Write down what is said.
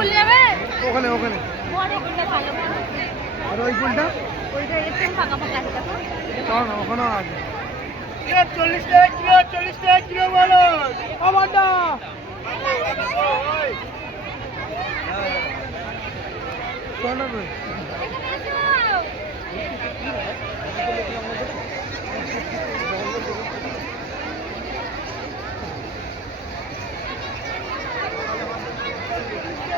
ফুল যাবে? ওখানে ওখানে। আর ওই ফুলটা? ওইটা একটু ফাঁকা ফাঁকা আছে দেখো। ওখানে আছে। চল্লিশ টাকা কিলো চল্লিশ টাকা কিলো বলো। আমারটা। শোনা